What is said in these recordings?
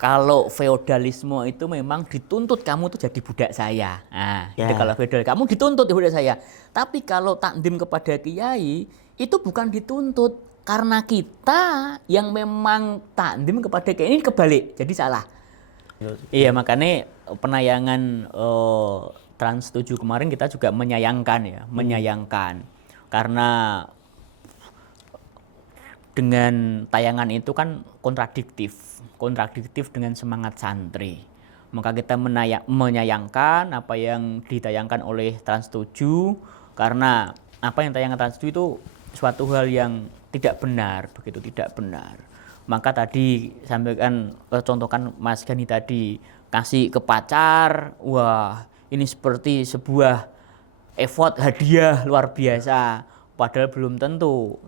Kalau feodalisme itu memang dituntut kamu tuh jadi budak saya. Nah, itu Ya. kalau feodal kamu dituntut jadi budak saya. Tapi kalau takdim kepada kiai itu bukan dituntut karena kita yang memang takdim kepada kiai ini kebalik. Jadi salah. Iya, makanya penayangan Trans 7 kemarin kita juga menyayangkan ya, menyayangkan. Karena dengan tayangan itu kan kontradiktif dengan semangat santri. Maka kita menyayangkan apa yang ditayangkan oleh Trans 7 karena apa yang tayangan Trans 7 itu suatu hal yang tidak benar, begitu tidak benar. Maka tadi sampaikan contohkan Mas Gani tadi kasih ke pacar, wah ini seperti sebuah effort hadiah luar biasa. Padahal belum tentu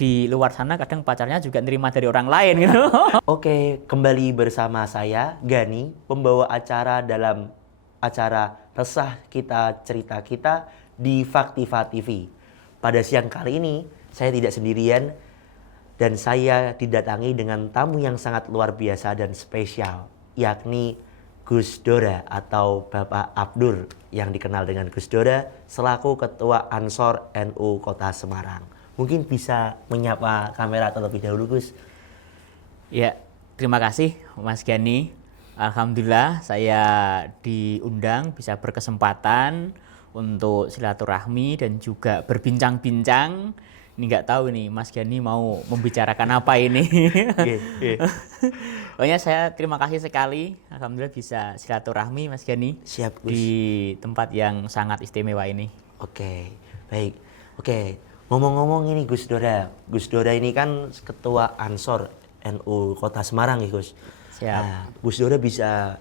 di luar sana kadang pacarnya juga nerima dari orang lain gitu. Oke, kembali bersama saya, Gani, pembawa acara dalam acara Resah Kita Cerita Kita di Faktiva TV. Pada siang kali ini, saya tidak sendirian dan saya didatangi dengan tamu yang sangat luar biasa dan spesial, yakni Gus Dora atau Bapak Abdur yang dikenal dengan Gus Dora selaku Ketua Ansor NU Kota Semarang. Mungkin bisa menyapa kamera terlebih dahulu, Gus. Ya, terima kasih Mas Gani. Alhamdulillah saya diundang bisa berkesempatan untuk silaturahmi dan juga berbincang-bincang. Ini nggak tahu nih Mas Gani mau membicarakan apa ini. Pokoknya saya terima kasih sekali. Alhamdulillah bisa silaturahmi Mas Gani. Siap, Gus. Di tempat yang sangat istimewa ini. Oke, baik. Oke, ngomong-ngomong ini Gus Dora. Gus Dora ini kan Ketua Ansor NU Kota Semarang ya, Gus. Siap. Nah, Gus Dora bisa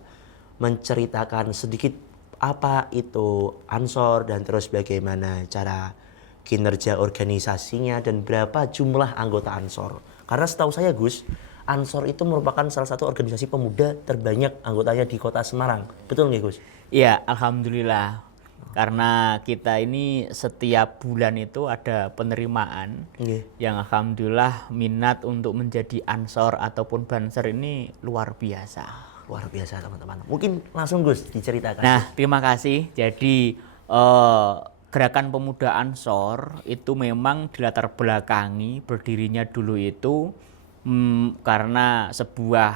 menceritakan sedikit apa itu Ansor dan terus bagaimana cara kinerja organisasinya dan berapa jumlah anggota Ansor. Karena setahu saya, Gus, Ansor itu merupakan salah satu organisasi pemuda terbanyak anggotanya di Kota Semarang. Betul nggak, Gus? Iya, alhamdulillah. Karena kita ini setiap bulan itu ada penerimaan yang alhamdulillah minat untuk menjadi ansor ataupun banser ini luar biasa. Luar biasa, teman-teman. Mungkin langsung Gus diceritakan. Nah, terima kasih. Jadi gerakan pemuda ansor itu memang dilatar belakangi berdirinya dulu itu karena sebuah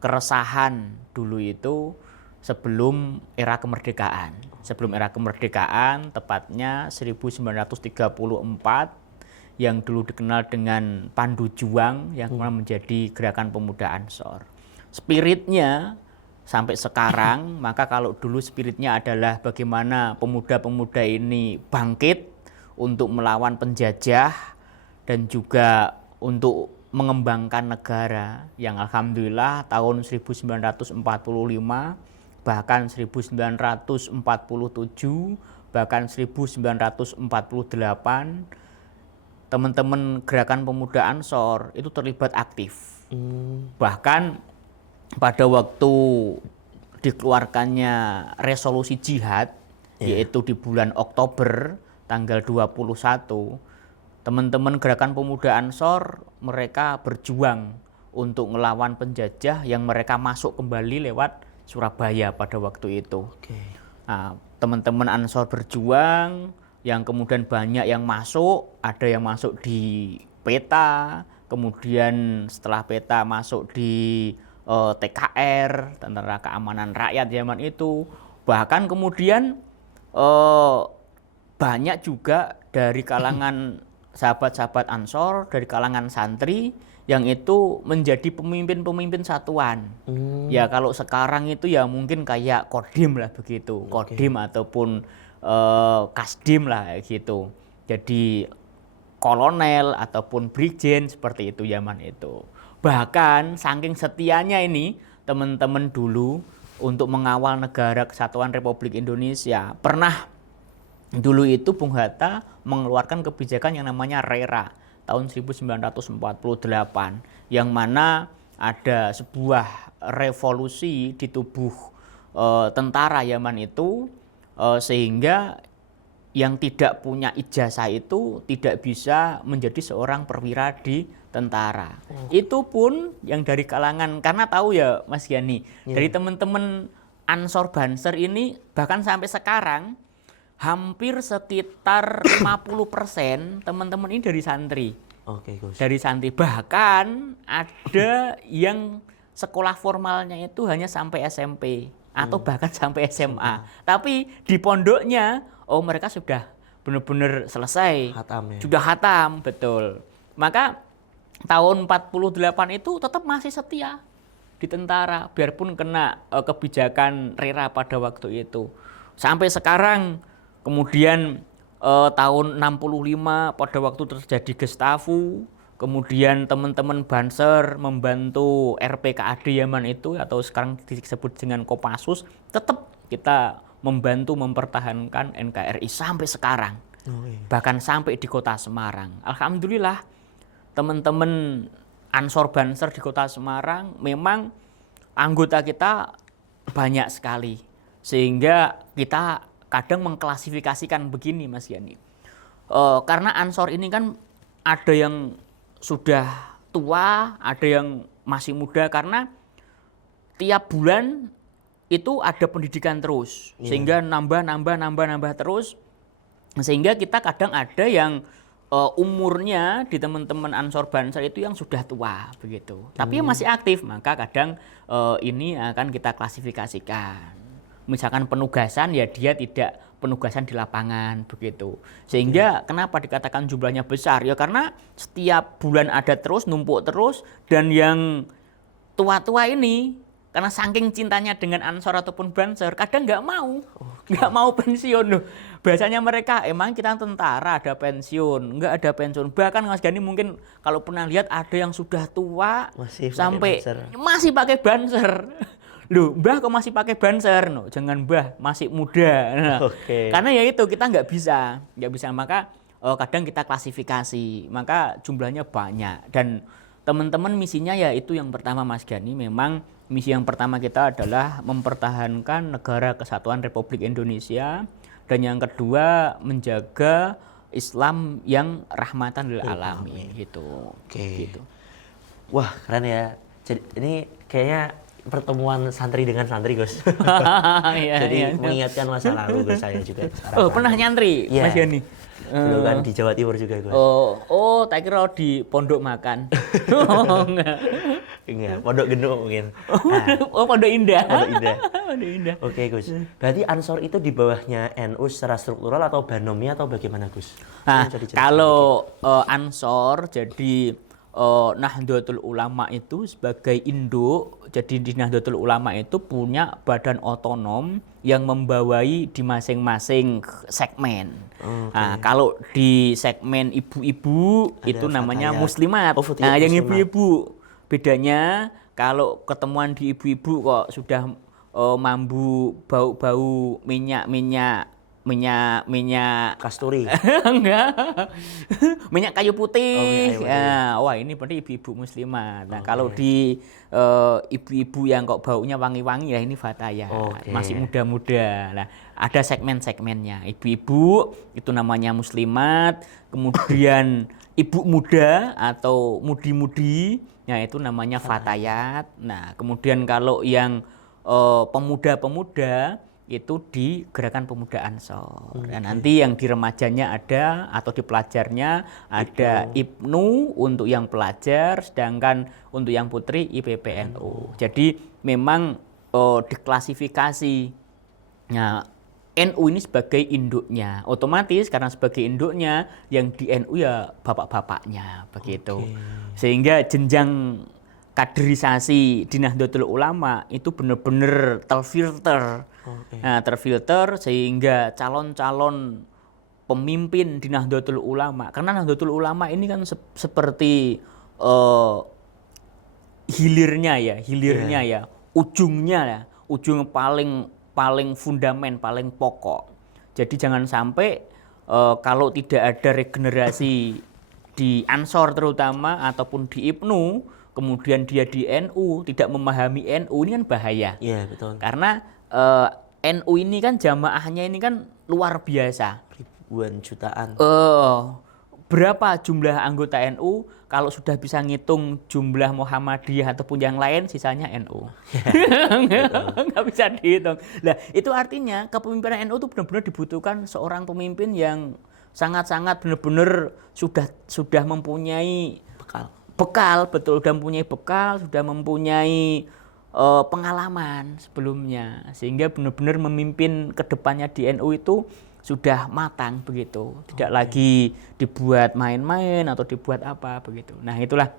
keresahan dulu itu sebelum era kemerdekaan. Sebelum era kemerdekaan, tepatnya 1934, yang dulu dikenal dengan Pandu Juang, yang kemudian menjadi Gerakan Pemuda Ansor. Spiritnya sampai sekarang, maka kalau dulu spiritnya adalah bagaimana pemuda-pemuda ini bangkit untuk melawan penjajah dan juga untuk mengembangkan negara yang alhamdulillah tahun 1945 bahkan 1947 bahkan 1948 teman-teman Gerakan Pemuda Ansor itu terlibat aktif. Bahkan pada waktu dikeluarkannya resolusi jihad yaitu di bulan Oktober tanggal 21, teman-teman Gerakan Pemuda Ansor mereka berjuang untuk melawan penjajah yang mereka masuk kembali lewat Surabaya pada waktu itu. Nah, teman-teman Ansor berjuang, yang kemudian banyak yang masuk, ada yang masuk di PETA, kemudian setelah PETA masuk di TKR, Tentara Keamanan Rakyat zaman itu, bahkan kemudian banyak juga dari kalangan sahabat-sahabat Ansor, dari kalangan santri yang itu menjadi pemimpin-pemimpin satuan. Ya kalau sekarang itu ya mungkin kayak Kodim lah begitu, Kodim ataupun Kasdim lah gitu. Jadi kolonel ataupun brigjen seperti itu zaman itu. Bahkan saking setianya ini teman-teman dulu untuk mengawal negara kesatuan Republik Indonesia, pernah dulu itu Bung Hatta mengeluarkan kebijakan yang namanya RERA tahun 1948, yang mana ada sebuah revolusi di tubuh tentara zaman itu, sehingga yang tidak punya ijazah itu tidak bisa menjadi seorang perwira di tentara. Itu pun yang dari kalangan, karena tahu ya Mas Yani, dari teman-teman Ansor Banser ini bahkan sampai sekarang hampir sekitar 50% teman-teman ini dari santri. Oke, Gus. Dari santri. Bahkan ada yang sekolah formalnya itu hanya sampai SMP atau bahkan sampai SMA. Tapi di pondoknya, oh mereka sudah benar-benar selesai. Hatam ya. Sudah hatam, betul. Maka tahun 48 itu tetap masih setia di tentara, biarpun kena kebijakan Rera pada waktu itu. Sampai sekarang, kemudian tahun 65 pada waktu terjadi Gestafu, kemudian teman-teman Banser membantu RPKAD Yaman itu atau sekarang disebut dengan Kopassus, tetap kita membantu mempertahankan NKRI sampai sekarang. Bahkan sampai di kota Semarang. Alhamdulillah teman-teman Ansor Banser di kota Semarang memang anggota kita banyak sekali. Sehingga kita kadang mengklasifikasikan begini Mas Yani. Karena Ansor ini kan ada yang sudah tua, ada yang masih muda, karena tiap bulan itu ada pendidikan terus, sehingga nambah terus, sehingga kita kadang ada yang umurnya di teman-teman Ansor Banser itu yang sudah tua begitu, tapi masih aktif, maka kadang ini akan kita klasifikasikan. Misalkan penugasan, ya dia tidak penugasan di lapangan begitu. Sehingga kenapa dikatakan jumlahnya besar? Ya karena setiap bulan ada terus, numpuk terus, dan yang tua-tua ini karena saking cintanya dengan Ansor ataupun Banser, kadang nggak mau pensiun loh. Biasanya mereka, emang kita tentara ada pensiun, nggak ada pensiun. Bahkan Mas Gani mungkin kalau pernah lihat ada yang sudah tua sampai masih pakai Banser. Loh, Mbah kok masih pakai Banser? No, jangan Mbah, masih muda. Nah, karena ya itu kita nggak bisa, maka kadang kita klasifikasi, maka jumlahnya banyak. Dan teman-teman misinya ya itu yang pertama Mas Gani, memang misi yang pertama kita adalah mempertahankan negara kesatuan Republik Indonesia, dan yang kedua menjaga Islam yang rahmatan lil alamin gitu. Gitu. Wah, keren ya. Jadi ini kayaknya pertemuan santri dengan santri, Gus. Jadi mengingatkan masa lalu, Gus, saya juga. Pernah nyantri, Mas Yani? Dulu kan di Jawa Timur juga, Gus. Tak kira di Pondok Makan. Enggak, Pondok Genduk mungkin. Pondok Indah. Pondok Indah. Oke, Gus. Berarti Ansor itu di bawahnya NU secara struktural atau Banomi atau bagaimana, Gus? Nah, kalau Ansor jadi Nahdlatul Ulama itu sebagai induk, jadi di Nahdlatul Ulama itu punya badan otonom yang membawai di masing-masing segmen. Nah, kalau di segmen ibu-ibu itu namanya Muslimat. Nah, yang ibu-ibu bedanya kalau ketemuan di ibu-ibu kok sudah mambu bau-bau minyak kasturi. Enggak. Minyak kayu putih. Wah, ini berarti ibu-ibu muslimah. Nah, kalau di ibu-ibu yang kok baunya wangi-wangi, ya ini fatayat. Masih muda-muda. Nah, ada segmen-segmennya. Ibu-ibu itu namanya muslimat, kemudian ibu muda atau mudi-mudi, ya itu namanya fatayat. Nah, kemudian kalau yang pemuda-pemuda itu di Gerakan Pemuda Ansor. Dan nanti yang di remajanya ada, atau di pelajarnya ada Ibnu untuk yang pelajar, sedangkan untuk yang putri IPPNU. Jadi memang diklasifikasi. Nah, NU ini sebagai induknya. Otomatis karena sebagai induknya, yang di NU ya bapak-bapaknya begitu. Sehingga jenjang kaderisasi di Nahdlatul Ulama itu benar-benar terfilter. Nah, terfilter sehingga calon-calon pemimpin di Nahdlatul Ulama, karena Nahdlatul Ulama ini kan seperti hilirnya ya, ujungnya, ujung paling fundament, paling pokok. Jadi jangan sampai kalau tidak ada regenerasi di Ansor terutama ataupun di Ibnu, kemudian dia di NU tidak memahami NU, ini kan bahaya. Iya, betul. Karena NU ini kan jamaahnya ini kan luar biasa. ribuan jutaan. Berapa jumlah anggota NU? Kalau sudah bisa ngitung jumlah Muhammadiyah ataupun yang lain, sisanya NU. Nggak bisa dihitung. Nah, itu artinya kepemimpinan NU itu benar-benar dibutuhkan seorang pemimpin yang sangat-sangat benar-benar sudah mempunyai bekal, betul, sudah mempunyai bekal, sudah mempunyai pengalaman sebelumnya, sehingga benar-benar memimpin ke depannya di NU itu sudah matang begitu, tidak lagi dibuat main-main atau dibuat apa begitu. Nah, itulah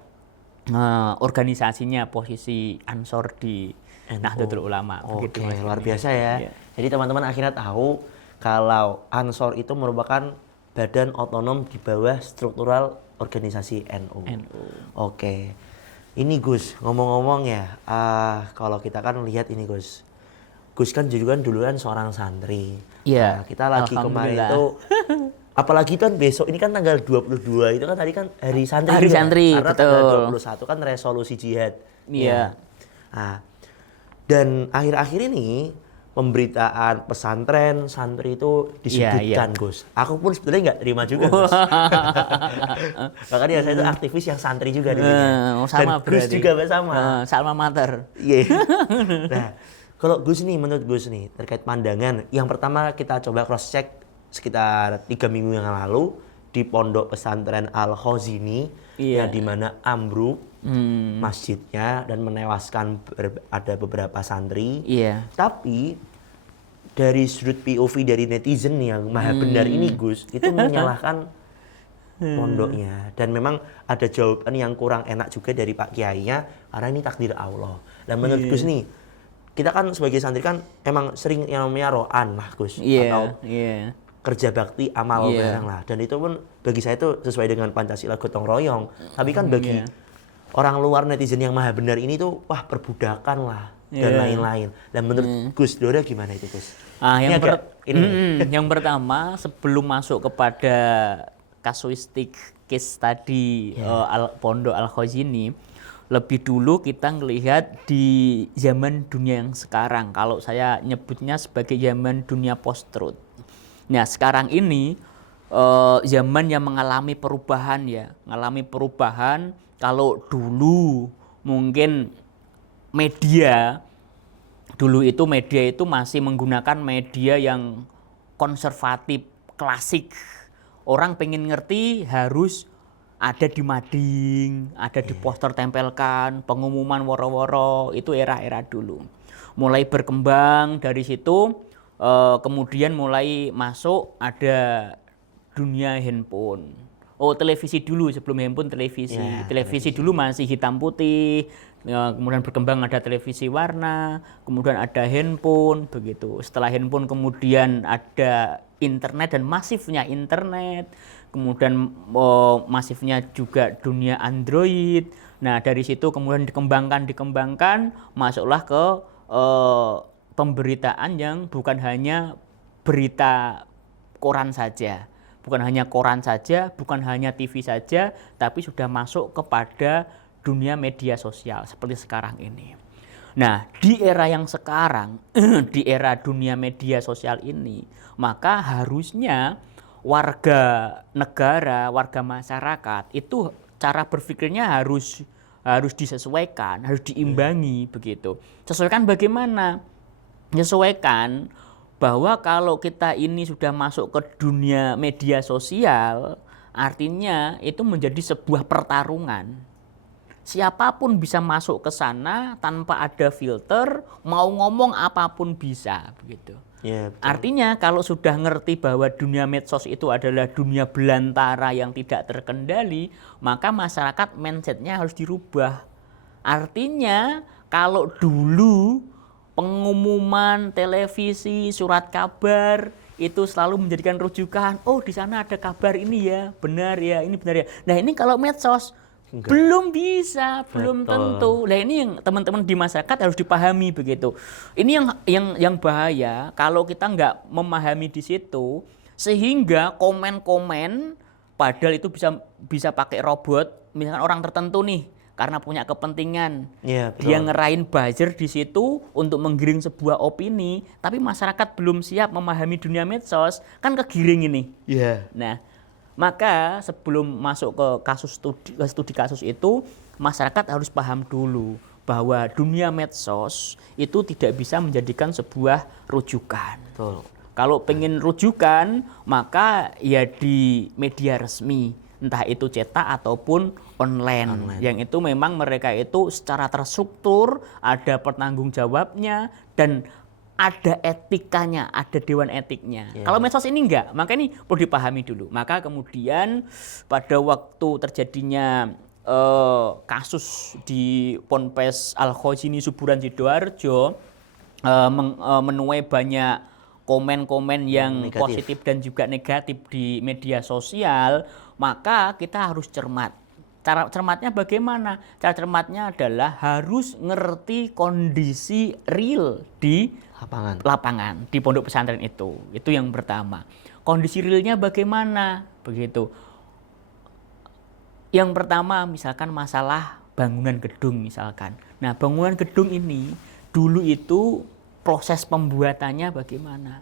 organisasinya, posisi Ansor di Nahdlatul Ulama. Oke, luar biasa ya. Jadi teman-teman akhirnya tahu kalau Ansor itu merupakan badan otonom di bawah struktural organisasi NU. Oke. Ini Gus, ngomong-ngomong ya, kalau kita kan lihat ini Gus kan juga dulu kan seorang santri. Iya. Nah, kita lagi kemarin itu, apalagi kan besok ini kan tanggal 22 itu kan tadi kan hari santri. Hari santri, karena betul. tanggal 21 kan resolusi jihad. Iya. Nah, dan akhir-akhir ini pemberitaan pesantren santri itu disebutkan Gus. Aku pun sebenarnya nggak terima juga Gus. Makanya saya itu aktivis yang santri juga di sini. Sama dan Gus berarti. juga sama. Salma mater. Iya. Nah, kalau Gus nih, menurut Gus nih terkait pandangan, yang pertama kita coba cross check sekitar 3 minggu yang lalu di pondok pesantren Al Khazini, yang dimana ambruk masjidnya dan menewaskan ada beberapa santri. Iya. Tapi dari sudut POV dari netizen yang maha benar ini Gus, itu menyalahkan pondoknya, dan memang ada jawaban yang kurang enak juga dari Pak Kiainya karena ini takdir Allah. Dan menurut Gus nih, kita kan sebagai santri kan emang sering yang namanya ro'an lah Gus, atau kerja bakti amal bareng lah, dan itu pun bagi saya itu sesuai dengan Pancasila gotong royong. Tapi kan bagi orang luar netizen yang maha benar ini tuh wah perbudakan lah dan lain-lain. Dan menurut Gus Dora gimana itu Gus? Yang pertama, sebelum masuk kepada kasuistik case tadi pondok Al Khazini, lebih dulu kita ngelihat di zaman dunia yang sekarang, kalau saya nyebutnya sebagai zaman dunia post-truth. Nah, sekarang ini zaman yang mengalami perubahan ya, mengalami perubahan. Kalau dulu mungkin dulu itu media itu masih menggunakan media yang konservatif, klasik. Orang pengen ngerti harus ada di mading, ada di poster tempelkan, pengumuman woro-woro, itu era-era dulu. Mulai berkembang dari situ, kemudian mulai masuk ada dunia handphone. Televisi dulu, sebelum handphone televisi. Televisi dulu masih hitam putih, kemudian berkembang ada televisi warna, kemudian ada handphone, begitu. Setelah handphone kemudian ada internet dan masifnya internet. Kemudian masifnya juga dunia Android. Nah, dari situ kemudian dikembangkan, masuklah ke pemberitaan yang bukan hanya berita koran saja. Bukan hanya koran saja, bukan hanya TV saja, tapi sudah masuk kepada dunia media sosial seperti sekarang ini. Nah, di era yang sekarang, di era dunia media sosial ini, maka harusnya warga negara, warga masyarakat itu cara berpikirnya harus disesuaikan, harus diimbangi begitu. Sesuaikan bagaimana? Sesuaikan bahwa kalau kita ini sudah masuk ke dunia media sosial, artinya itu menjadi sebuah pertarungan. Siapapun bisa masuk ke sana tanpa ada filter, mau ngomong apapun bisa begitu. Artinya kalau sudah ngerti bahwa dunia medsos itu adalah dunia belantara yang tidak terkendali, maka masyarakat mindsetnya harus dirubah. Artinya kalau dulu pengumuman televisi, surat kabar itu selalu menjadikan rujukan, oh di sana ada kabar ini ya, benar ya, ini benar ya. Nah, ini kalau medsos belum bisa, belum tentu. Nah, ini yang teman-teman di masyarakat harus dipahami begitu. Ini yang bahaya kalau kita nggak memahami di situ, sehingga komen-komen padahal itu bisa pakai robot. Misalkan orang tertentu nih karena punya kepentingan. Iya, betul. Dia ngerain buzzer di situ untuk menggiring sebuah opini, tapi masyarakat belum siap memahami dunia medsos, kan kegiring ini. Iya. Nah, maka sebelum masuk ke studi kasus itu, masyarakat harus paham dulu bahwa dunia medsos itu tidak bisa menjadikan sebuah rujukan. Betul. Kalau pengen rujukan, maka ya di media resmi, entah itu cetak ataupun online. Yang itu memang mereka itu secara terstruktur, ada pertanggungjawabnya, dan ada etikanya, ada dewan etiknya. Kalau medsos ini enggak, maka ini perlu dipahami dulu. Maka kemudian pada waktu terjadinya kasus di Ponpes Al-Khozini Suburan Sidoarjo, menuai banyak komen-komen yang negatif, positif dan juga negatif di media sosial, maka kita harus cermat. Cara cermatnya bagaimana? Cara cermatnya adalah harus ngerti kondisi real di lapangan di pondok pesantren itu. Itu yang pertama. Kondisi realnya bagaimana? Begitu. Yang pertama misalkan masalah bangunan gedung misalkan. Nah, bangunan gedung ini dulu itu proses pembuatannya bagaimana?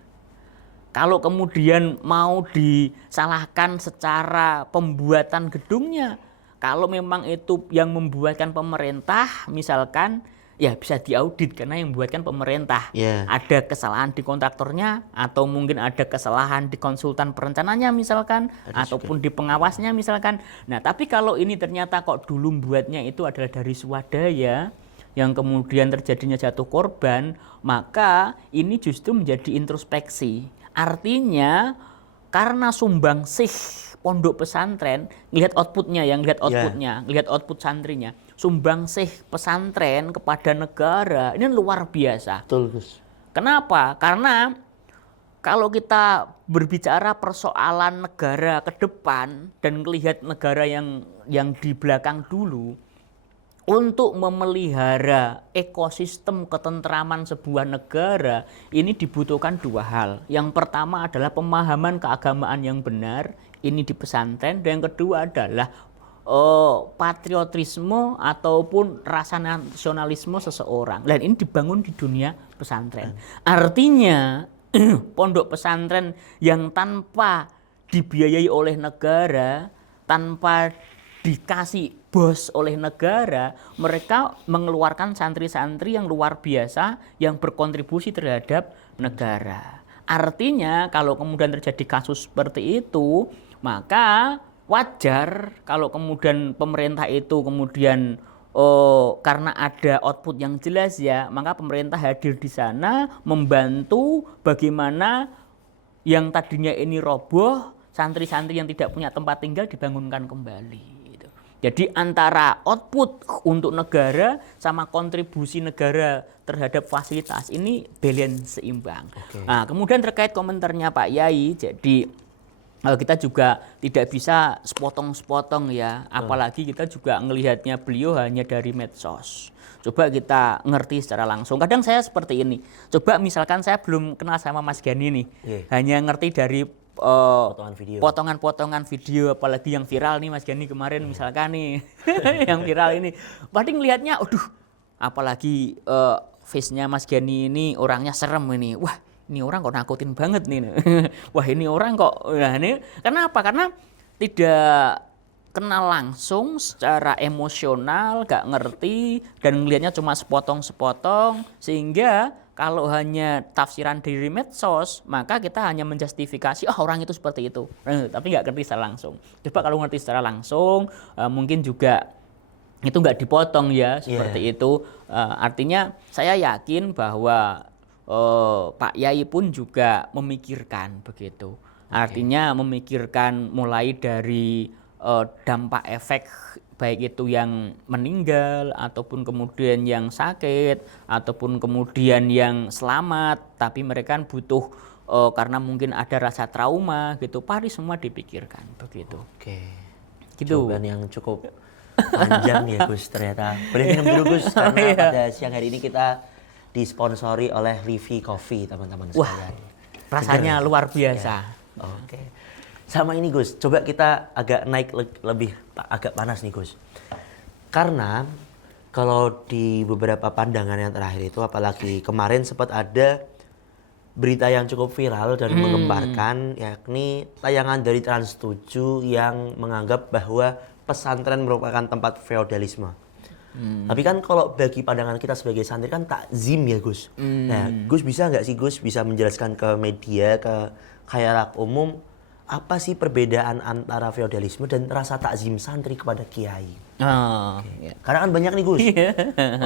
Kalau kemudian mau disalahkan secara pembuatan gedungnya, kalau memang itu yang membuatkan pemerintah misalkan, ya bisa diaudit karena yang membuatkan pemerintah. Ada kesalahan di kontraktornya, atau mungkin ada kesalahan di konsultan perencananya misalkan, ataupun di pengawasnya misalkan. Nah, tapi kalau ini ternyata kok dulu buatnya itu adalah dari swadaya, yang kemudian terjadinya jatuh korban, maka ini justru menjadi introspeksi. Artinya karena sumbangsih pondok pesantren, lihat outputnya, lihat output santrinya, sumbangsih pesantren kepada negara ini luar biasa. Betul, Gus. Kenapa? Karena kalau kita berbicara persoalan negara ke depan dan melihat negara yang di belakang dulu, untuk memelihara ekosistem ketentraman sebuah negara, ini dibutuhkan dua hal. Yang pertama adalah pemahaman keagamaan yang benar, ini di pesantren. Dan yang kedua adalah patriotisme ataupun rasa nasionalisme seseorang. Dan ini dibangun di dunia pesantren. Artinya pondok pesantren yang tanpa dibiayai oleh negara, tanpa dikasih bos oleh negara, mereka mengeluarkan santri-santri yang luar biasa yang berkontribusi terhadap negara. Artinya kalau kemudian terjadi kasus seperti itu, maka wajar kalau kemudian pemerintah itu kemudian karena ada output yang jelas ya, maka pemerintah hadir di sana membantu bagaimana yang tadinya ini roboh, santri-santri yang tidak punya tempat tinggal dibangunkan kembali. Jadi antara output untuk negara sama kontribusi negara terhadap fasilitas ini balance seimbang. Nah, kemudian terkait komentarnya Pak Yai, jadi kita juga tidak bisa sepotong-sepotong ya, apalagi kita juga melihatnya beliau hanya dari medsos. Coba kita ngerti secara langsung. Kadang saya seperti ini. Coba misalkan saya belum kenal sama Mas Gani nih, hanya ngerti dari potongan-potongan video, apalagi yang viral nih Mas Gani kemarin misalkan nih, yang viral ini. Pasti ngelihatnya, aduh, apalagi face-nya Mas Gani ini orangnya serem ini. Wah, ini orang kok nakutin banget nih. Wah, ini orang kok. Nah, ini kenapa? Karena tidak kenal langsung secara emosional, gak ngerti, dan ngelihatnya cuma sepotong-sepotong, sehingga kalau hanya tafsiran dari medsos, maka kita hanya menjustifikasi, orang itu seperti itu. Tapi nggak ngerti secara langsung. Coba kalau ngerti secara langsung, mungkin juga itu nggak dipotong ya, seperti itu. Artinya saya yakin bahwa Pak Yai pun juga memikirkan begitu. Artinya memikirkan mulai dari dampak efek, baik itu yang meninggal ataupun kemudian yang sakit ataupun kemudian yang selamat, tapi mereka butuh karena mungkin ada rasa trauma gitu, pasti semua dipikirkan begitu. Gitu. Jawaban yang cukup panjang ya Gus ternyata. Boleh minum dulu Gus, karena pada siang hari ini kita disponsori oleh Livi Coffee teman-teman sekalian. Rasanya luar biasa. Sama ini Gus, coba kita agak naik lebih agak panas nih Gus. Karena kalau di beberapa pandangan yang terakhir itu, apalagi kemarin sempat ada berita yang cukup viral dan menggemparkan, yakni tayangan dari Trans 7 yang menganggap bahwa pesantren merupakan tempat feodalisme. Tapi kan kalau bagi pandangan kita sebagai santri kan takzim ya Gus. Nah Gus bisa nggak sih Gus bisa menjelaskan ke media, ke khalayak umum, apa sih perbedaan antara feodalisme dan rasa takzim santri kepada kiai? Ya. Karena kan banyak nih Gus,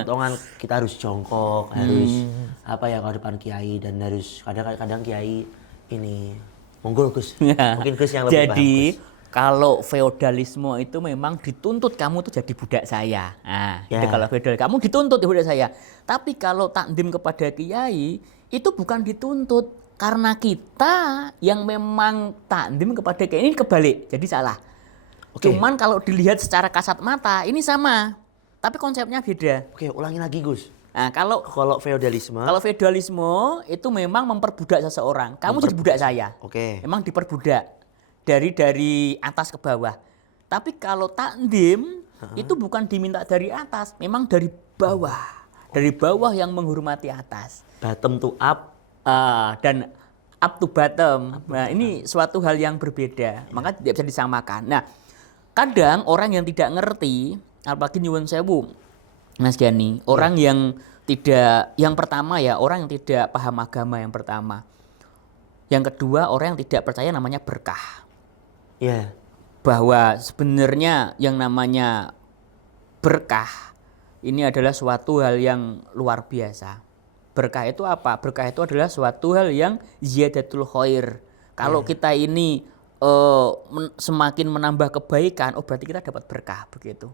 potongan kita harus jongkok, harus apa ya kalau depan kiai, dan harus kadang-kadang kiai ini monggo Gus. Mungkin Gus yang lebih paham Jadi Gus. kalau feodalisme itu memang dituntut kamu tuh jadi budak saya. Nah, itu Ya. kalau feodal kamu dituntut budak saya. Tapi kalau takdim kepada kiai itu bukan dituntut, karena kita yang memang takdim kepada kiai ini kebalik. Jadi salah. Oke. Cuman kalau dilihat secara kasat mata ini sama, tapi konsepnya beda. Oke, ulangi lagi Gus. Nah, kalau Feodalisme. kalau feodalisme itu memang memperbudak seseorang. Kamu jadi budak saya. Oke. Memang diperbudak dari atas ke bawah. Tapi kalau takdim itu bukan diminta dari atas, memang dari bawah. Dari bawah yang menghormati atas. Bottom to up. Dan up to bottom. Nah, ini suatu hal yang berbeda. Maka tidak bisa disamakan. Nah, kadang orang yang tidak ngerti, apalagi nyuwun sewu, Mas Gani, orang yang tidak, yang pertama ya, orang yang tidak paham agama yang pertama. Yang kedua, orang yang tidak percaya namanya berkah. Ya. Bahwa sebenarnya yang namanya berkah ini adalah suatu hal yang luar biasa. Berkah itu apa? Berkah itu adalah suatu hal yang ziyadatul khair. Kalau kita ini semakin menambah kebaikan, oh berarti kita dapat berkah begitu.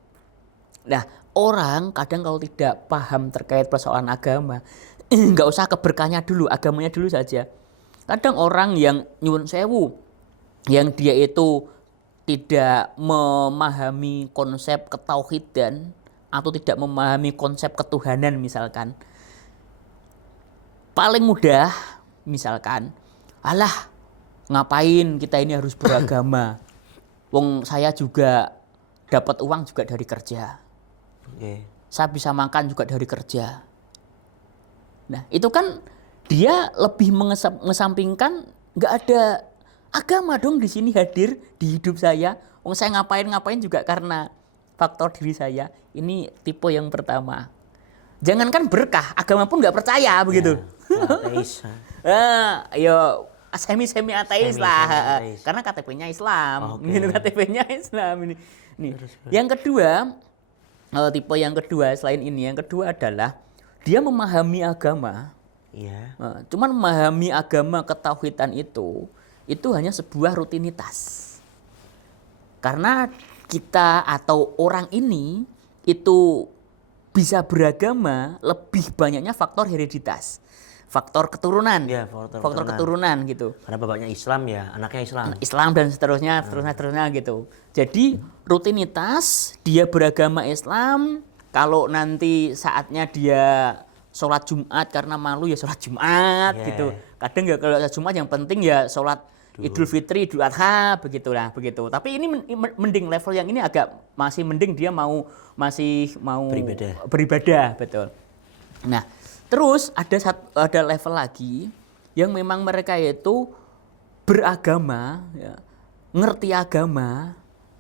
Nah, orang kadang kalau tidak paham terkait persoalan agama, nggak usah keberkahnya dulu, agamanya dulu saja. Kadang orang yang nyuwun sewu, yang dia itu tidak memahami konsep ketauhidan atau tidak memahami konsep ketuhanan misalkan. Paling mudah misalkan, alah ngapain kita ini harus beragama? Wong saya juga dapat uang juga dari kerja. Oke. Saya bisa makan juga dari kerja. Nah, itu kan dia lebih mengesampingkan nggak ada agama dong di sini hadir di hidup saya. Wong saya ngapain juga karena faktor diri saya. Ini tipe yang pertama. Jangankan berkah, agama pun nggak percaya begitu. Ateis. Yo semi ateis lah. Semi-ateis. Karena KTP-nya Islam. Oke. Gitu, KTP-nya Islam ini. Nih. Yang kedua, tipe yang kedua selain ini, yang kedua adalah dia memahami agama. Iya. Cuman memahami agama ketauhidan itu hanya sebuah rutinitas. Karena kita atau orang ini itu bisa beragama lebih banyaknya faktor hereditas. Faktor keturunan. Iya, faktor keturunan gitu. Karena bapaknya Islam ya, anaknya Islam. Islam dan seterusnya gitu. Jadi rutinitas dia beragama Islam, kalau nanti saatnya dia sholat Jumat karena malu ya sholat Jumat gitu. Kadang ya kalau sholat Jumat yang penting ya sholat Idul Fitri, Idul Adha begitulah begitu. Tapi ini mending level yang ini agak masih mending dia masih mau beribadah betul. Nah, terus ada level lagi yang memang mereka itu beragama, ya, ngerti agama,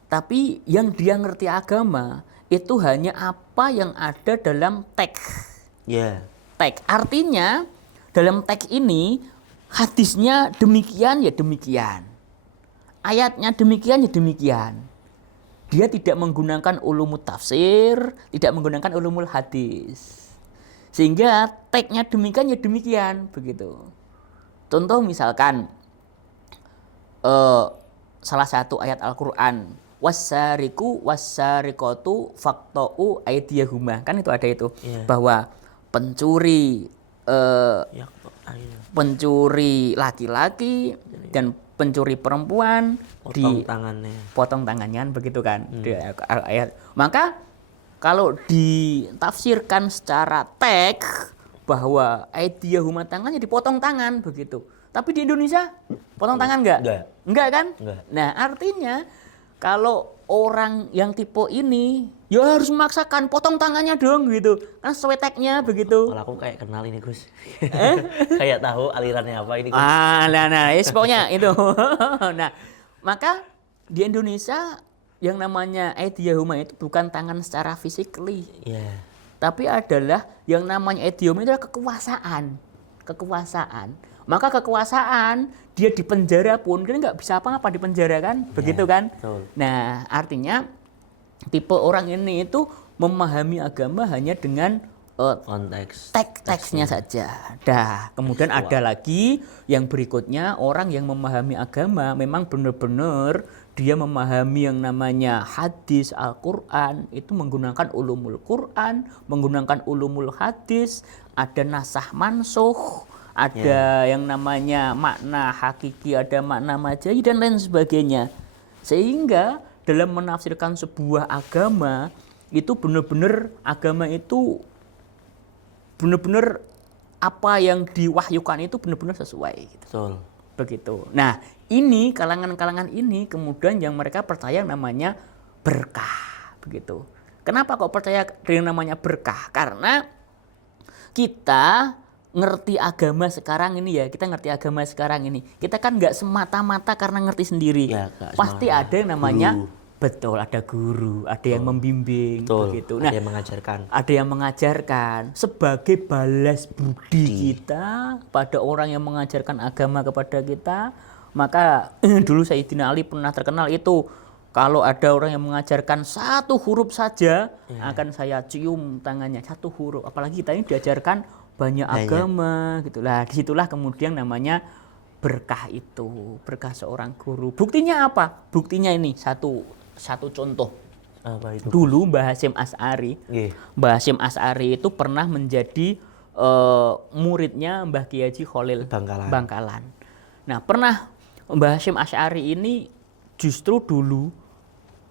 tapi yang dia ngerti agama itu hanya apa yang ada dalam teks. Ya. Teks artinya dalam teks ini hadisnya demikian ya demikian, ayatnya demikian ya demikian. Dia tidak menggunakan ulumul tafsir, tidak menggunakan ulumul hadis. Sehingga teksnya demikian ya demikian begitu. Contoh misalkan salah satu ayat Al-Qur'an, wassariqu wassariqatu faqta'u aydiyahuma. Kan itu ada itu bahwa pencuri pencuri laki-laki dan pencuri perempuan potong tangannya begitu kan di ayat. Maka kalau ditafsirkan secara teks bahwa aydiyahuma tangannya dipotong tangan begitu. Tapi di Indonesia potong tangan enggak? Enggak kan? Enggak. Nah, artinya kalau orang yang tipe ini ya harus memaksakan, potong tangannya dong gitu. Kan sesuai tagnya begitu. Kalau aku kayak kenal ini Gus. Kayak tahu alirannya apa ini Gus. Nah, ya pokoknya itu. Nah, maka di Indonesia yang namanya idioma itu bukan tangan secara physically, Iya. tapi adalah yang namanya idioma itu adalah kekuasaan. Kekuasaan. Maka kekuasaan dia di penjara pun dia nggak bisa apa-apa di penjara kan, begitu kan? Betul. Nah, artinya tipe orang ini itu memahami agama hanya dengan Konteks. teksnya saja. Dah, kemudian ada lagi yang berikutnya orang yang memahami agama memang benar-benar dia memahami yang namanya hadis Al-Qur'an itu menggunakan ulumul Qur'an, menggunakan ulumul hadis, ada nasah mansukh, ada yang namanya makna hakiki, ada makna majazi dan lain sebagainya. Sehingga dalam menafsirkan sebuah agama itu benar-benar agama itu benar-benar apa yang diwahyukan itu benar-benar sesuai gitu. Betul. Begitu. Nah, ini kalangan-kalangan ini kemudian yang mereka percaya yang namanya berkah begitu. Kenapa kok percaya dengan namanya berkah? Karena kita ngerti agama sekarang ini ya, kita ngerti agama sekarang ini. Kita kan nggak semata-mata karena ngerti sendiri. Ya, pasti ada yang namanya guru. betul, ada guru, ada yang membimbing, Betul. begitu. Ada Nah, yang mengajarkan. ada yang mengajarkan sebagai balas budi kita pada orang yang mengajarkan agama kepada kita. Maka dulu Sayyidina Ali pernah terkenal itu kalau ada orang yang mengajarkan satu huruf saja akan saya cium tangannya, satu huruf. Apalagi kita ini diajarkan banyak agama gitulah. Disitulah kemudian namanya berkah itu, berkah seorang guru. Buktinya apa? Buktinya ini satu contoh. Apa itu? Dulu Mbah Hasyim Asy'ari, Nggih. Mbah Hasyim Asy'ari itu pernah menjadi muridnya Mbah Kiai Haji Khalil Bangkalan. Nah, pernah Mbah Hasyim Asy'ari ini justru dulu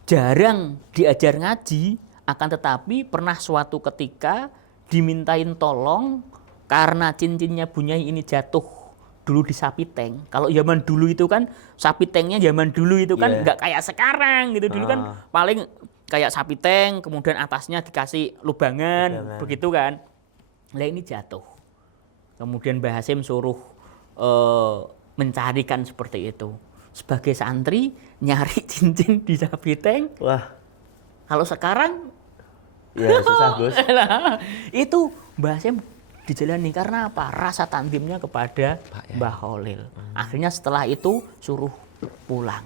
jarang diajar ngaji, akan tetapi pernah suatu ketika dimintain tolong karena cincinnya Bunyai ini jatuh dulu di sapi tank. Kalau zaman dulu itu kan sapi tanknya zaman dulu itu kan nggak kayak sekarang gitu. Dulu kan paling kayak sapi tank, kemudian atasnya dikasih lubangan. Begitu kan. Nah ini jatuh. Kemudian Mbah Hasyim suruh mencarikan seperti itu. Sebagai santri nyari cincin di sapi tank. Wah. Kalau sekarang Ya susah Gus. itu Mbah Hasyim dijalani karena apa? Rasa tantimnya kepada Mbah Khalil. Akhirnya setelah itu suruh pulang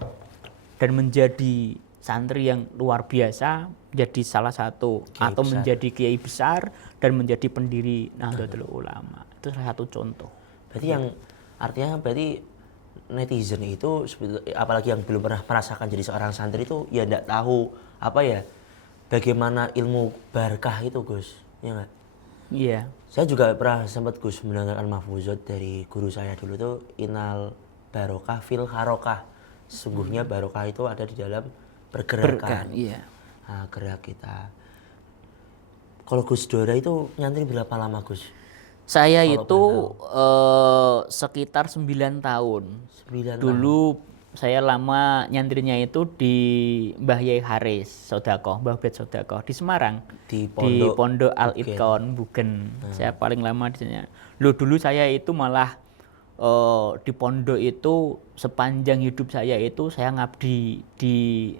dan menjadi santri yang luar biasa, jadi salah satu Kiai atau besar. menjadi kiai besar dan menjadi pendiri Nahdlatul Ulama. Itu salah satu contoh. Berarti yang artinya berarti netizen itu apalagi yang belum pernah merasakan jadi seorang santri itu ya enggak tahu apa ya bagaimana ilmu barakah itu Gus. Ya enggak? Iya. Saya juga pernah sempat Gus mendengarkan mahfuzat dari guru saya dulu tuh inal barokah fil harokah. Sesungguhnya barokah itu ada di dalam pergerakan. Iya. Nah, gerak kita. Kalau Gus Dora itu nyantri berapa lama Gus? Saya itu sekitar 9 tahun. 9 Dulu saya lama nyantrinya itu di Mbah Yai Haris Sodakoh, Mbah Bet Sodakoh di Semarang. Di Pondok Al Itqon Bugen. Saya paling lama di sana. Loh dulu saya itu malah di pondok itu sepanjang hidup saya itu saya ngabdi di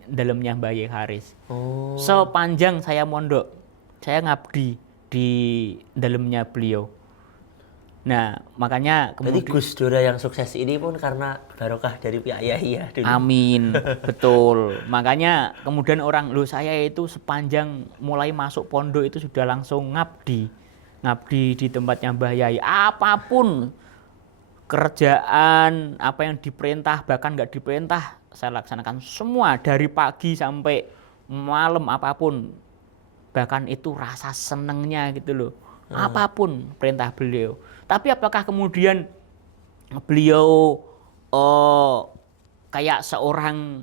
dalamnya Mbah Yai Haris. Oh. Sepanjang saya mondok, saya ngabdi di dalamnya beliau. Nah, makanya Berarti Gus Dora yang sukses ini pun karena barokah dari pihak Yai ya dulu. amin, betul. Makanya kemudian orang, loh saya itu sepanjang mulai masuk pondok itu sudah langsung ngabdi di tempatnya Mbah Yai. Apapun kerjaan, apa yang diperintah, bahkan nggak diperintah, saya laksanakan semua dari pagi sampai malam apapun. Bahkan itu rasa senengnya gitu loh. Apapun perintah beliau. Tapi apakah kemudian beliau kayak seorang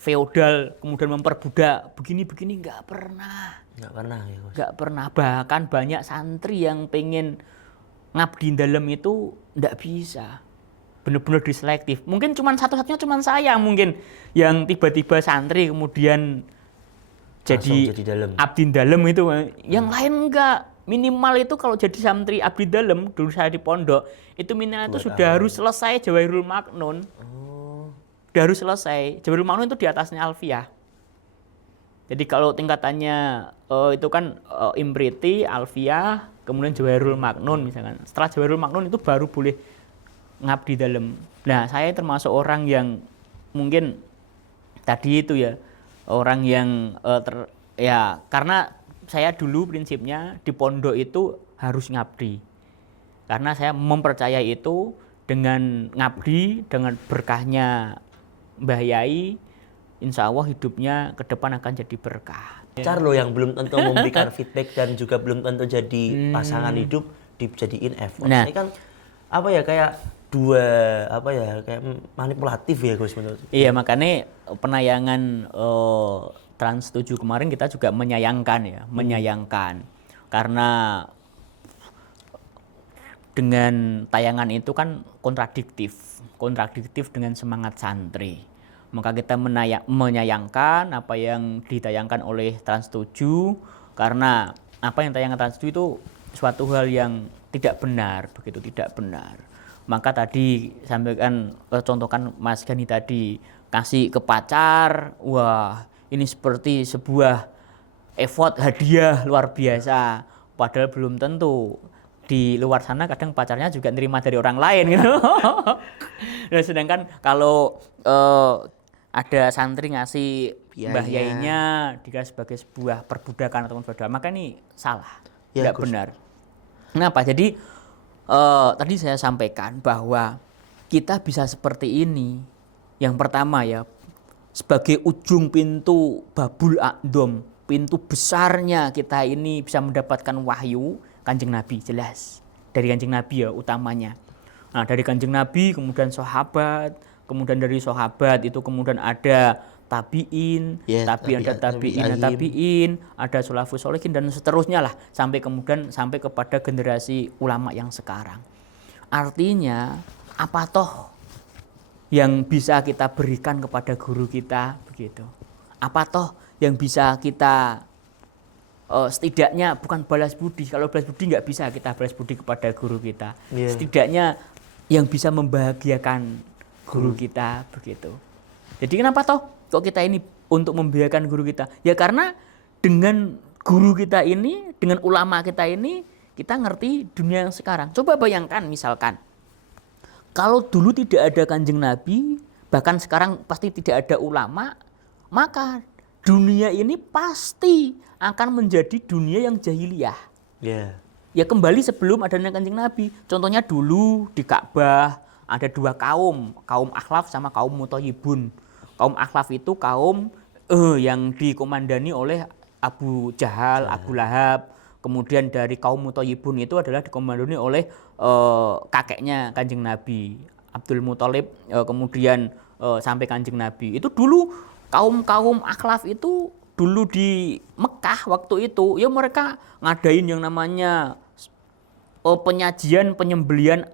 feodal kemudian memperbudak begini-begini? Nggak pernah. Nggak pernah ya Gus. Nggak pernah. Bahkan banyak santri yang pengen ngabdi dalam itu nggak bisa. Benar-benar diselektif. Mungkin satu-satunya cuma saya mungkin yang tiba-tiba santri kemudian jadi dalam. abdi dalam itu. Yang lain enggak. Minimal itu kalau jadi santri abdi dalam, dulu saya di pondok, itu minimal itu sudah harus selesai Jawahirul Maknun. Sudah harus selesai. Jawahirul Maknun itu di atasnya Alfiyah. Jadi kalau tingkatannya itu kan Imriti, Alfiyah, kemudian Jawahirul Maknun misalkan. Setelah Jawahirul Maknun itu baru boleh ngabdi dalam. Nah, saya termasuk orang yang mungkin tadi itu ya, orang yang ya karena saya dulu prinsipnya di pondok itu harus ngabdi. Karena saya mempercayai itu dengan ngabdi, dengan berkahnya Mbah Yai, insya Allah hidupnya ke depan akan jadi berkah. Carlo yang belum tentu memberikan feedback dan juga belum tentu jadi pasangan hidup dijadiin effort. Nah, ini kan apa ya kayak kayak manipulatif ya Gus menurut. Iya, makanya penayangan Trans 7 kemarin kita juga menyayangkan karena dengan tayangan itu kan kontradiktif dengan semangat santri. Maka kita menyayangkan apa yang ditayangkan oleh Trans 7 karena apa yang tayangan Trans 7 itu suatu hal yang tidak benar, begitu tidak benar. Maka tadi sampaikan contohkan Mas Gani tadi kasih ke pacar, wah ini seperti sebuah effort hadiah luar biasa, padahal belum tentu. Di luar sana kadang pacarnya juga nerima dari orang lain gitu. Nah, sedangkan kalau ada santri ngasih Mbah Yainya dikasih sebagai sebuah perbudakan atau perbudakan, maka ini salah, tidak benar. Kenapa? Jadi tadi saya sampaikan bahwa kita bisa seperti ini. Yang pertama ya, sebagai ujung pintu Babul A'dham, pintu besarnya kita ini bisa mendapatkan wahyu Kanjeng Nabi, jelas. Dari Kanjeng Nabi ya utamanya. Nah, dari Kanjeng Nabi kemudian sahabat, kemudian dari sahabat itu kemudian ada tabi'in, tabi'in, ada sholafus sholihin dan seterusnya lah sampai kemudian sampai kepada generasi ulama yang sekarang. Artinya apa toh yang bisa kita berikan kepada guru kita begitu? Apa toh yang bisa kita setidaknya bukan balas budi, kalau balas budi nggak bisa kita balas budi kepada guru kita. Setidaknya yang bisa membahagiakan guru kita begitu. Jadi kenapa toh kok kita ini untuk membahagiakan guru kita? Ya karena dengan guru kita ini, dengan ulama kita ini, kita ngerti dunia yang sekarang. Coba bayangkan misalkan kalau dulu tidak ada Kanjeng Nabi, bahkan sekarang pasti tidak ada ulama, maka dunia ini pasti akan menjadi dunia yang jahiliyah. Ya kembali sebelum adanya Kanjeng Nabi. Contohnya dulu di Ka'bah ada dua kaum Akhlaf sama kaum Muthayyibun. Kaum Akhlaf itu kaum yang dikomandani oleh Abu Jahal, Abu Lahab. Kemudian dari kaum Muthayyibun itu adalah dikomandani oleh kakeknya Kanjeng Nabi, Abdul Muthalib, kemudian sampai Kanjeng Nabi. Itu dulu kaum Akhlaf itu dulu di Mekah waktu itu, ya mereka ngadain yang namanya penyajian penyembelian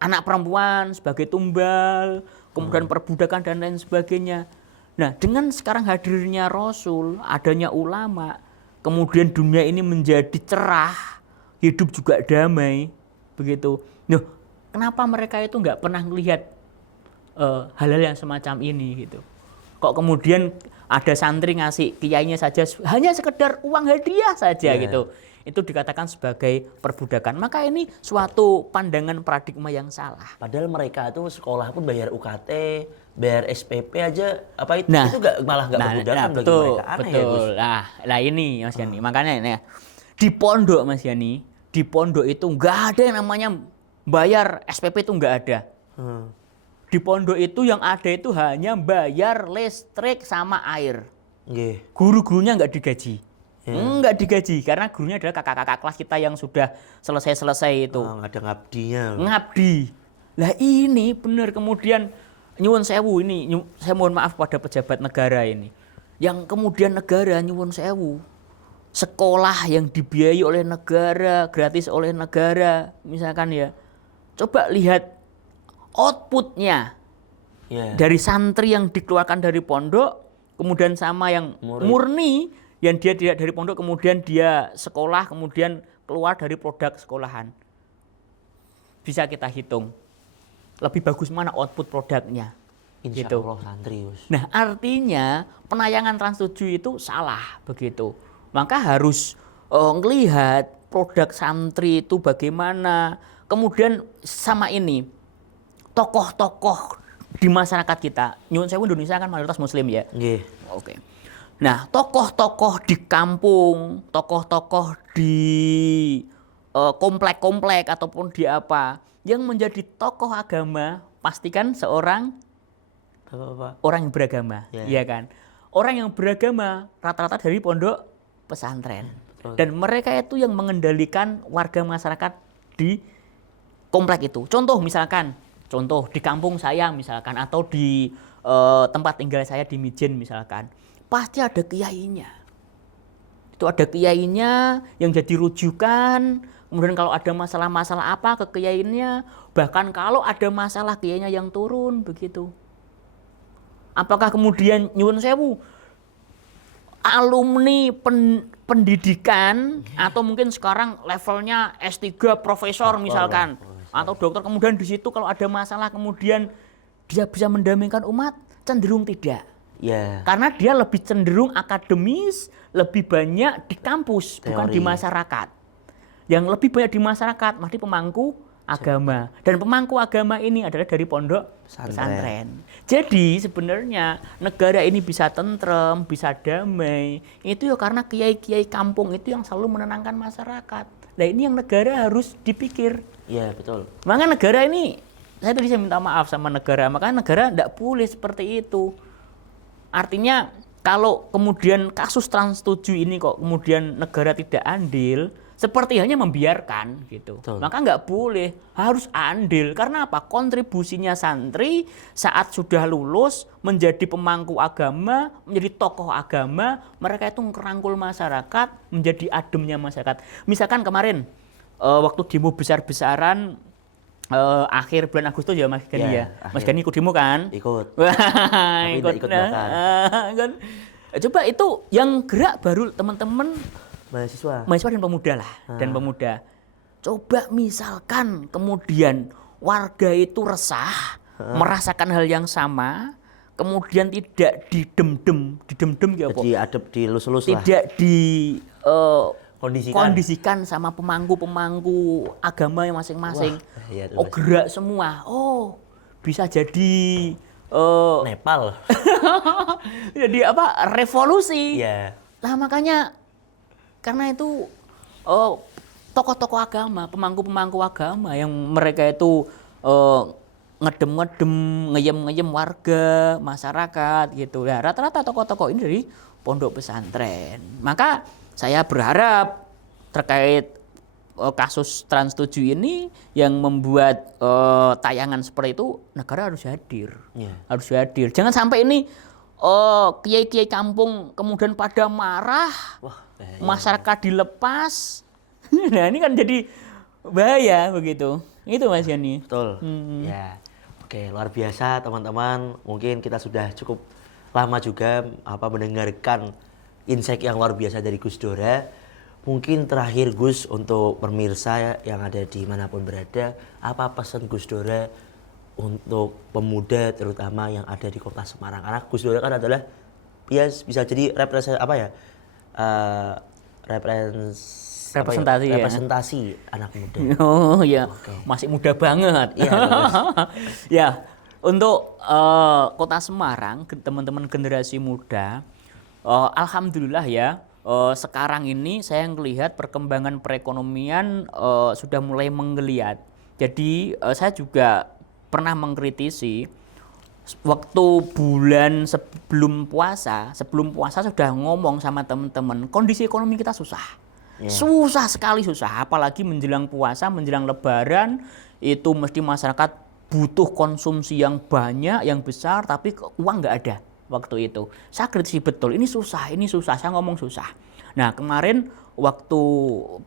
anak perempuan sebagai tumbal, kemudian perbudakan dan lain sebagainya. Nah, dengan sekarang hadirnya Rasul, adanya ulama, kemudian dunia ini menjadi cerah, hidup juga damai, begitu. Nah, kenapa mereka itu nggak pernah melihat hal-hal yang semacam ini gitu? Kok kemudian ada santri ngasih kiainya saja hanya sekedar uang hadiah saja gitu. Itu dikatakan sebagai perbudakan. Maka ini suatu pandangan paradigma yang salah. Padahal mereka itu sekolah pun bayar UKT, bayar SPP aja itu malah nggak perbudakan bagi mereka. Aneh ya, Gus. Nah ini Mas Yani. Makanya di pondok Mas Yani, di pondok itu nggak ada yang namanya bayar SPP, itu nggak ada. Di pondok itu yang ada itu hanya bayar listrik sama air. Guru-gurunya nggak digaji. Nggak digaji karena gurunya adalah kakak-kakak kelas kita yang sudah selesai itu. Ada ngabdinya. Ngabdi. Lah ini benar, kemudian nyuwun sewu ini, saya mohon maaf pada pejabat negara ini. Yang kemudian negara nyuwun sewu. Sekolah yang dibiayai oleh negara, gratis oleh negara, misalkan ya. Coba lihat outputnya dari santri yang dikeluarkan dari pondok, kemudian sama yang murni yang dia tidak dari pondok kemudian dia sekolah kemudian keluar dari produk sekolahan. Bisa kita hitung lebih bagus mana output produknya. Insya Gitu. Allah santri, Gus. Nah, artinya penayangan Trans 7 itu salah begitu. Maka harus ngelihat produk santri itu bagaimana. Kemudian sama ini, tokoh-tokoh di masyarakat kita. Nyuwun sewu Indonesia kan mayoritas muslim ya. Nggih. Oke. Nah, tokoh-tokoh di kampung, tokoh-tokoh di komplek-komplek ataupun di apa yang menjadi tokoh agama, pastikan seorang Bapak-bapak. orang yang beragama, Ya. iya kan? Orang yang beragama rata-rata dari pondok pesantren. Betul. Dan mereka itu yang mengendalikan warga masyarakat di komplek itu. Contoh misalkan, contoh di kampung saya misalkan atau di tempat tinggal saya di Mijen misalkan, pasti ada kiainya. Itu ada kiainya yang jadi rujukan. Kemudian kalau ada masalah-masalah apa ke kiainya, bahkan kalau ada masalah kiainya yang turun begitu. Apakah kemudian nyuwun sewu alumni pendidikan atau mungkin sekarang levelnya S3 profesor misalkan atau dokter kemudian di situ kalau ada masalah kemudian dia bisa mendamaikan umat? Cenderung tidak. Ya. Karena dia lebih cenderung akademis, lebih banyak di kampus, bukan di Teori. masyarakat. Yang lebih banyak di masyarakat masih pemangku agama. Dan pemangku agama ini adalah dari pondok pesantren. Jadi sebenarnya negara ini bisa tentrem, bisa damai, itu ya karena kiai-kiai kampung itu yang selalu menenangkan masyarakat. Nah ini yang negara harus dipikir. Iya, betul. Maka negara ini, saya minta maaf sama negara, makanya negara tidak boleh seperti itu. Artinya kalau kemudian kasus Trans 7 ini kok kemudian negara tidak andil, seperti hanya membiarkan gitu. Betul. Maka nggak boleh, harus andil. Karena apa? Kontribusinya santri saat sudah lulus menjadi pemangku agama, menjadi tokoh agama, mereka itu merangkul masyarakat, menjadi ademnya masyarakat. Misalkan kemarin waktu demo besar-besaran akhir bulan Agustus ya Mas Gani ya. Mas Gani ikut demo kan? Ikut. Wah, Tapi tidak ikut bakar. kan. Coba itu yang gerak baru teman-teman Mahasiswa. mahasiswa dan pemuda lah, dan pemuda. Coba misalkan kemudian warga itu resah, merasakan hal yang sama, kemudian tidak didem-dem ya apa? Jadi adep dilus-lus lah. Tidak di Kondisikan. sama pemangku agama yang masing-masing. Wah, iya tuh, Oh Mas. gerak semua. Oh bisa jadi Nepal. jadi apa? Revolusi. Iya. Nah makanya karena itu tokoh-tokoh agama, pemangku-pemangku agama yang mereka itu ngedem-ngedem, ngeyem-ngeyem warga, masyarakat gitu. Ya rata-rata tokoh-tokoh ini dari pondok pesantren. Maka saya berharap terkait kasus Trans 7 ini yang membuat tayangan seperti itu negara harus hadir. Iya. Harus hadir. Jangan sampai ini kiai-kiai kampung kemudian pada marah. Wah, Masyarakat dilepas. Nah, ini kan jadi bahaya begitu. Itu Mas Yani. betul. Ya. Oke, luar biasa teman-teman. Mungkin kita sudah cukup lama juga mendengarkan insight yang luar biasa dari Gus Dora. Mungkin terakhir Gus untuk pemirsa yang ada di manapun berada, apa pesan Gus Dora untuk pemuda terutama yang ada di Kota Semarang? Karena Gus Dora kan adalah bisa jadi representasi anak muda. Oh ya, Oke. masih muda banget. Iya, Ya, untuk Kota Semarang, teman-teman generasi muda, alhamdulillah ya, sekarang ini saya melihat perkembangan perekonomian sudah mulai menggeliat. Jadi saya juga pernah mengkritisi waktu bulan sebelum puasa sudah ngomong sama teman-teman, kondisi ekonomi kita susah. Susah sekali, susah. Apalagi menjelang puasa, menjelang lebaran, itu mesti masyarakat butuh konsumsi yang banyak, yang besar, tapi uang nggak ada waktu itu. Saya kritisi betul, ini susah, saya ngomong susah. Nah kemarin waktu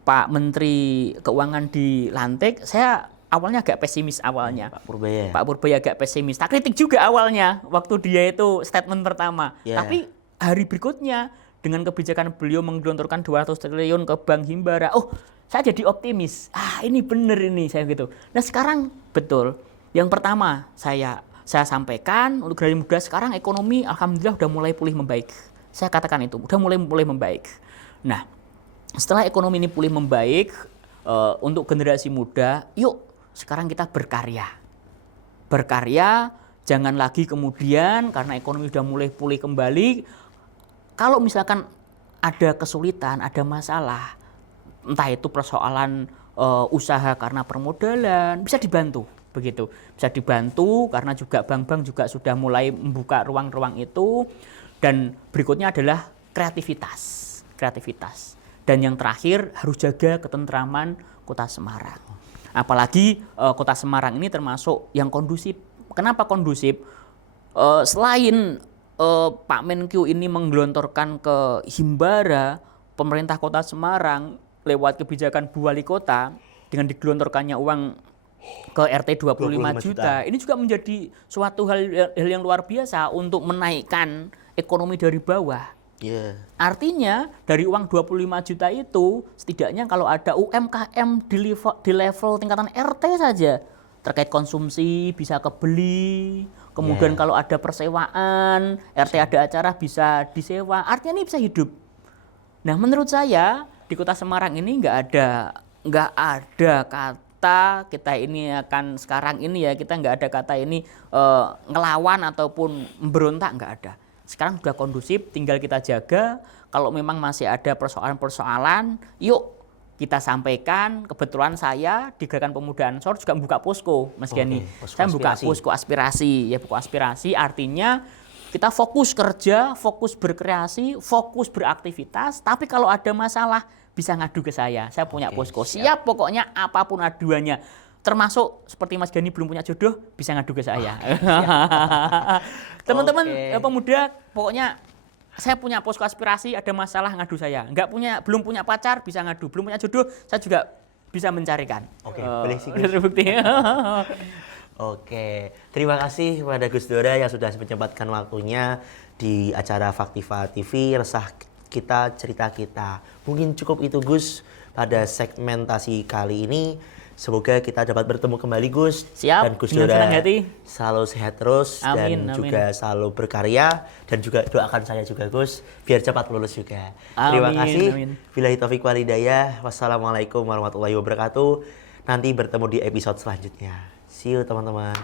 Pak Menteri Keuangan dilantik, saya awalnya agak pesimis awalnya. Pak Purbaya. Pak Purbaya agak pesimis. Tak kritik juga awalnya waktu dia itu statement pertama. Yeah. Tapi hari berikutnya dengan kebijakan beliau menggelontorkan 200 triliun ke Bank Himbara. Oh, saya jadi optimis. Ini bener ini saya gitu. Nah, sekarang betul. Yang pertama saya sampaikan untuk generasi muda sekarang ekonomi alhamdulillah udah mulai pulih membaik. Saya katakan itu, udah mulai membaik. Nah, setelah ekonomi ini pulih membaik, untuk generasi muda, yuk sekarang kita berkarya. Berkarya, jangan lagi kemudian karena ekonomi sudah mulai pulih kembali, kalau misalkan ada kesulitan, ada masalah, entah itu persoalan usaha karena permodalan, bisa dibantu. Begitu, bisa dibantu karena juga bank-bank juga sudah mulai membuka ruang-ruang itu. Dan berikutnya adalah kreativitas. Dan yang terakhir harus jaga ketentraman Kota Semarang. Apalagi Kota Semarang ini termasuk yang kondusif. Kenapa kondusif? Selain Pak Menkyu ini menggelontorkan ke Himbara, pemerintah Kota Semarang lewat kebijakan Bu Wali Kota dengan digelontorkannya uang ke RT 25 juta. Ini juga menjadi suatu hal yang luar biasa untuk menaikkan ekonomi dari bawah. Artinya dari uang 25 juta itu setidaknya kalau ada UMKM di level tingkatan RT saja terkait konsumsi bisa kebeli. Kemudian kalau ada persewaan, RT ada acara bisa disewa. Artinya ini bisa hidup. Nah, menurut saya di Kota Semarang ini nggak ada kata kita ini akan sekarang ini ya, kita nggak ada kata ini ngelawan ataupun memberontak, nggak ada. Sekarang sudah kondusif, tinggal kita jaga. Kalau memang masih ada persoalan-persoalan, yuk kita sampaikan. Kebetulan saya di Gerakan Pemuda Ansor juga membuka posko, Mas Gani. Saya membuka posko aspirasi, ya, posko aspirasi artinya kita fokus kerja, fokus berkreasi, fokus beraktivitas. Tapi kalau ada masalah bisa ngadu ke saya punya posko. Siap pokoknya apapun aduannya. Termasuk seperti Mas Gani belum punya jodoh, bisa ngadu ke saya. Teman-teman pemuda, pokoknya saya punya posko aspirasi, ada masalah ngadu saya. Belum punya pacar, bisa ngadu. Belum punya jodoh, saya juga bisa mencarikan. Boleh sih, Gus. Terbukti. Terima kasih kepada Gus Dora yang sudah menyempatkan waktunya di acara Faktiva TV, Resah Kita, Cerita Kita. Mungkin cukup itu, Gus, pada segmentasi kali ini. Semoga kita dapat bertemu kembali, Gus. Siap, dan Gus Dora hati. selalu sehat terus. Amin, dan juga selalu berkarya. Dan juga doakan saya juga, Gus, biar cepat lulus juga. Amin, terima kasih. amin. Billahi taufiq walhidayah. Wassalamualaikum warahmatullahi wabarakatuh. Nanti bertemu di episode selanjutnya. See you, teman-teman.